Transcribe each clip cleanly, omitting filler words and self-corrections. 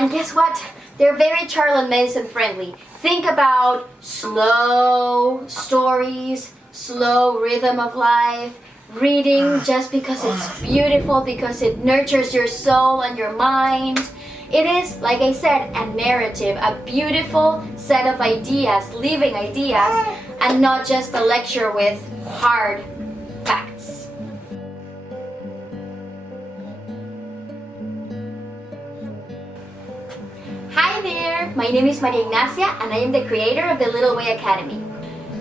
And guess what? They're very child and medicine friendly. Think about slow stories, slow rhythm of life, reading just because it's beautiful, because it nurtures your soul and your mind. It is, like I said, a narrative, a beautiful set of ideas, living ideas, and not just a lecture with hard facts. Hi there, my name is Ignacia and I am the creator of the Little Way Academy.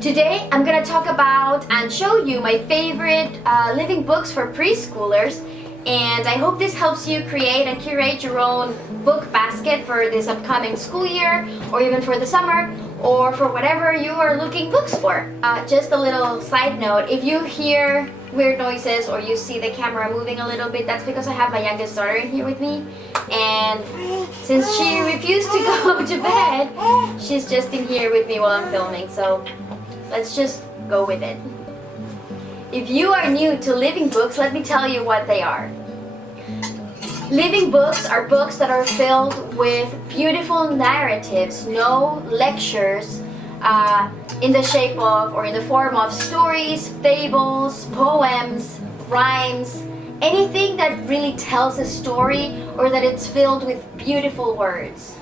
Today I'm going to talk about and show you my favorite living books for preschoolers, and I hope this helps you create and curate your own book basket for this upcoming school year, or even for the summer, or for whatever you are looking books for. Just a little side note, if you hear weird noises or you see the camera moving a little bit, that's because I have my youngest daughter in here with me, and since she refused to go to bed, she's just in here with me while I'm filming, so let's just go with it. If you are new to living books, let me tell you what they are. Living books are books that are filled with beautiful narratives, no lectures, in the shape of or in the form of stories, fables, poems, rhymes, anything that really tells a story or that it's filled with beautiful words.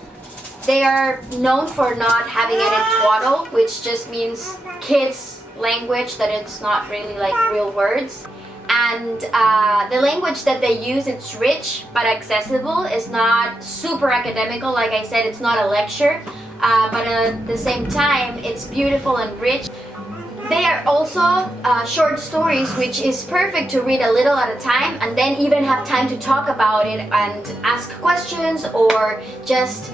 They are known for not having any twaddle, which just means kids' language, that it's not really like real words. And the language that they use, it's rich but accessible. It's not super academical, like I said, it's not a lecture, but at the same time it's beautiful and rich. They are also short stories, which is perfect to read a little at a time and then even have time to talk about it and ask questions, or just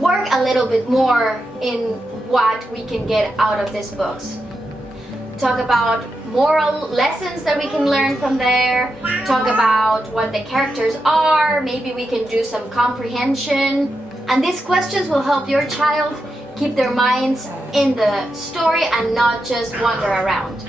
work a little bit more in what we can get out of these books. Talk about moral lessons that we can learn from there, talk about what the characters are, maybe we can do some comprehension, and these questions will help your child keep their minds in the story and not just wander around.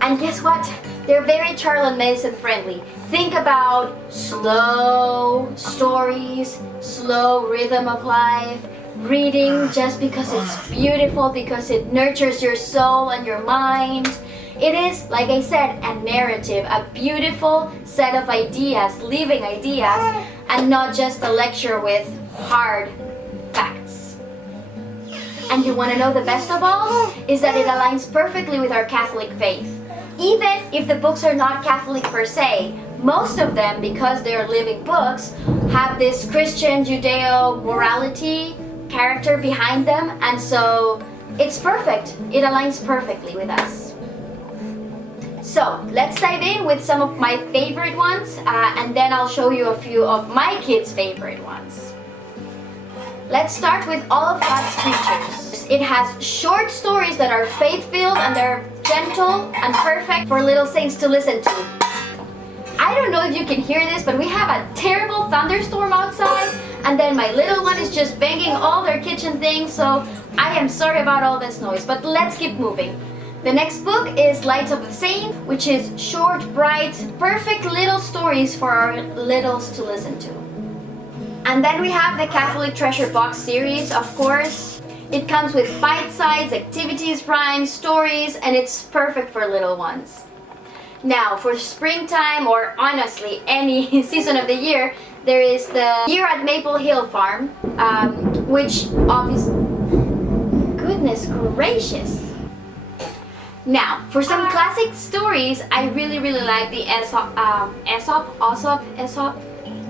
And guess what? They're very child and medicine friendly. Think about slow stories, slow rhythm of life, reading just because it's beautiful, because it nurtures your soul and your mind. It is, like I said, a narrative, a beautiful set of ideas, living ideas, and not just a lecture with hard facts. And you want to know the best of all? Is that it aligns perfectly with our Catholic faith. Even if the books are not Catholic per se, most of them, because they're living books, have this Christian Judeo morality character behind them, and so it's perfect. It aligns perfectly with us. So let's dive in with some of my favorite ones, and then I'll show you a few of my kids' favorite ones. Let's start with All of God's Creatures. It has short stories that are faith-filled and they're gentle and perfect for little saints to listen to. I don't know if you can hear this, but we have a terrible thunderstorm outside, and then my little one is just banging all their kitchen things, so I am sorry about all this noise, but let's keep moving. The next book is Lights of the Saint, which is short, bright, perfect little stories for our littles to listen to. And then we have the Catholic Treasure Box series, of course. It comes with bite-sized activities, rhymes, stories, and it's perfect for little ones. Now, for springtime, or honestly any season of the year, there is the Year at Maple Hill Farm, which obviously, goodness gracious. Now, for some classic stories, I really like the Aesop.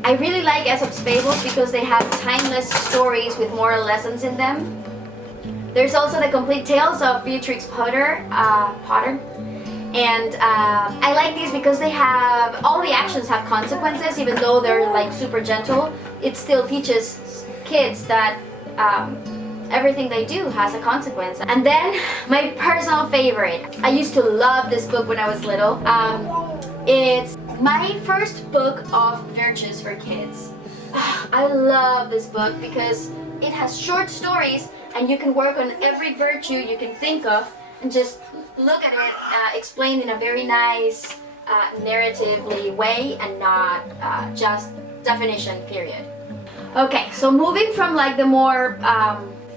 I really like Aesop's fables because they have timeless stories with moral lessons in them. There's also the complete tales of Beatrix Potter. And I like these because they have, all the actions have consequences, even though they're like super gentle. It still teaches kids that everything they do has a consequence. And then my personal favorite. I used to love this book when I was little. It's my first book of virtues for kids. I love this book because it has short stories and you can work on every virtue you can think of and just look at it explained in a very nice narratively way, and not just definition, period. Okay, so moving from like the more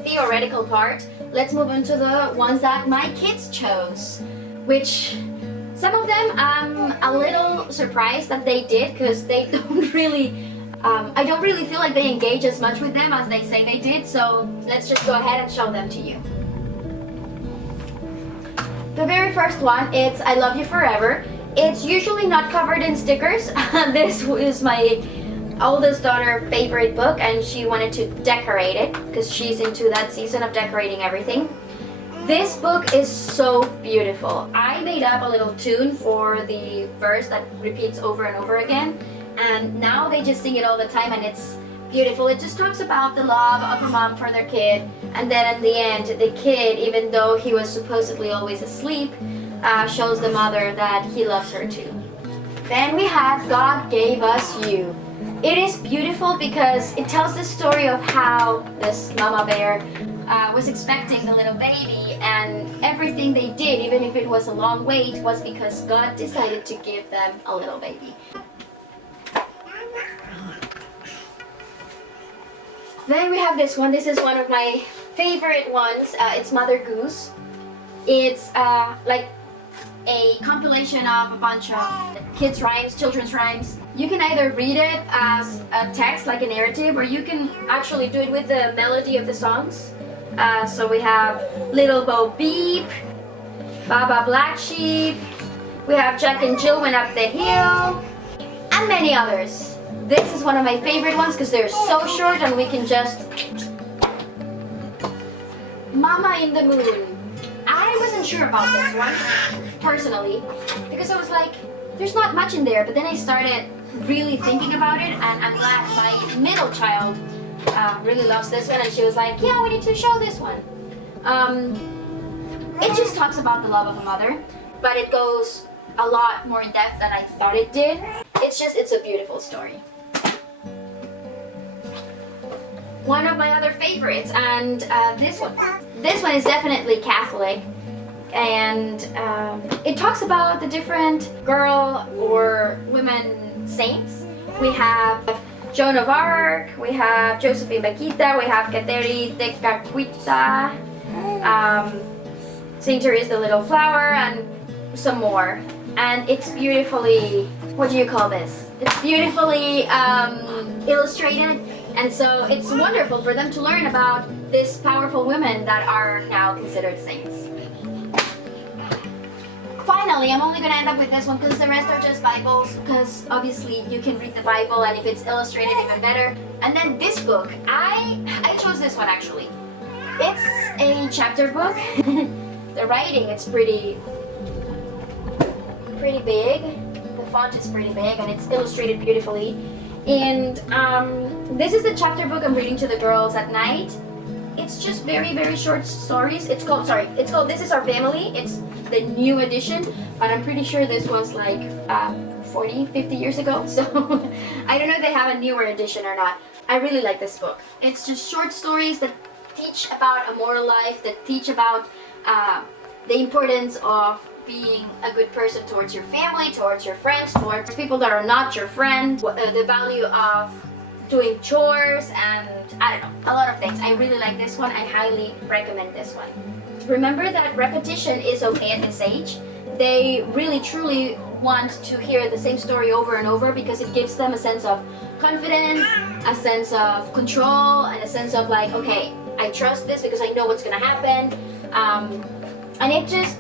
theoretical part, let's move into the ones that my kids chose, which some of them I'm a little surprised that they did, because they don't really I don't really feel like they engage as much with them as they say they did, so let's just go ahead and show them to you. The very first one, it's I Love You Forever. It's usually not covered in stickers. This is my oldest daughter's favorite book, and she wanted to decorate it because she's into that season of decorating everything. This book is so beautiful. I made up a little tune for the verse that repeats over and over again, and now they just sing it all the time, and it's beautiful. It just talks about the love of a mom for their kid, and then at the end, the kid, even though he was supposedly always asleep, shows the mother that he loves her too. Then we have God Gave Us You. It is beautiful because it tells the story of how this mama bear was expecting the little baby, and everything they did, even if it was a long wait, was because God decided to give them a little baby. Then we have this one. This is one of my favorite ones. It's Mother Goose. It's like a compilation of a bunch of kids' rhymes, children's rhymes. You can either read it as a text, like a narrative, or you can actually do it with the melody of the songs. So we have Little Bo Peep, Baba Black Sheep, we have Jack and Jill Went Up the Hill, and many others. This is one of my favorite ones because they're so short and we can just... Mama in the Moon. I wasn't sure about this one, personally, because I was like, there's not much in there, but then I started really thinking about it, and I'm glad my middle child really loves this one, and she was like, yeah, we need to show this one. It just talks about the love of a mother, but it goes a lot more in depth than I thought it did. It's a beautiful story. One of my other favorites, and this one is definitely Catholic, and it talks about the different girl or women saints. We have Joan of Arc, we have Josephine Bakhita, we have Kateri Tekakwitha, Saint Therese the Little Flower, and some more. And it's beautifully, what do you call this? It's beautifully illustrated, and so it's wonderful for them to learn about these powerful women that are now considered saints. Finally, I'm only going to end up with this one because the rest are just Bibles, because obviously you can read the Bible, and if it's illustrated, even better. And then this book, I chose this one actually. It's a chapter book. The writing, it's pretty big. The font is pretty big, and it's illustrated beautifully. And this is the chapter book I'm reading to the girls at night. It's just very, very short stories. It's called This Is Our Family. It's the new edition, but I'm pretty sure this was like 40, 50 years ago. So I don't know if they have a newer edition or not. I really like this book. It's just short stories that teach about a moral life, that teach about the importance of being a good person towards your family, towards your friends, towards people that are not your friend, the value of doing chores, and I don't know, a lot of things. I really like this one. I highly recommend this one. Remember that repetition is okay at this age. They really truly want to hear the same story over and over because it gives them a sense of confidence, a sense of control, and a sense of like, okay, I trust this because I know what's gonna happen. And it just,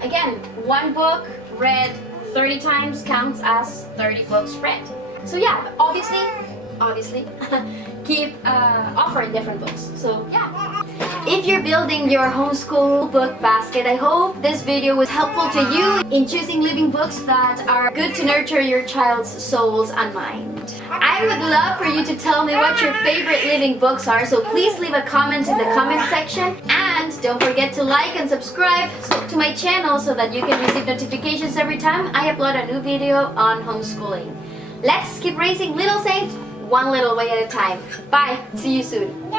again, one book read 30 times counts as 30 books read. So yeah, obviously, keep offering different books. So yeah. If you're building your homeschool book basket, I hope this video was helpful to you in choosing living books that are good to nurture your child's souls and mind. I would love for you to tell me what your favorite living books are, so please leave a comment in the comment section. And don't forget to like and subscribe to my channel so that you can receive notifications every time I upload a new video on homeschooling. Let's keep raising little saints one little way at a time. Bye. See you soon.